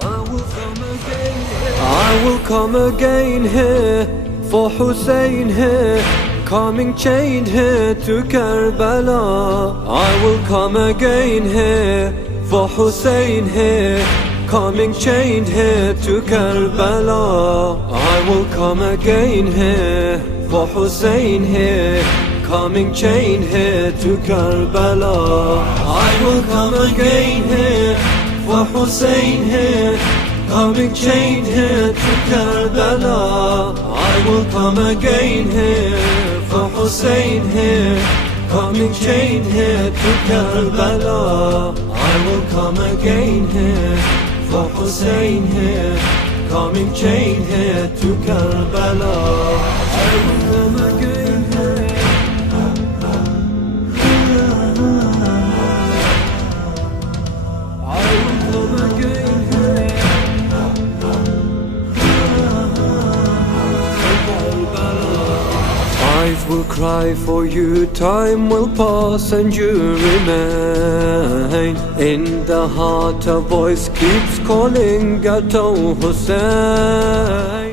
I will come again here for Hussein here, coming chained here to Karbala. I will come again here for Hussein here, coming chained here to Karbala. I will come again here for Hussein here, coming chained here to Karbala. I will come again here for Hussein here, coming chained here to Karbala. I will come again here for Hussein here, coming chained here to Karbala. I will come again here for Hussein here, coming chained here to Karbala. I will come again here. I will come again here. Eyes will cry for you, time will pass and you remain. In the heart a voice keeps calling out, oh Hussein.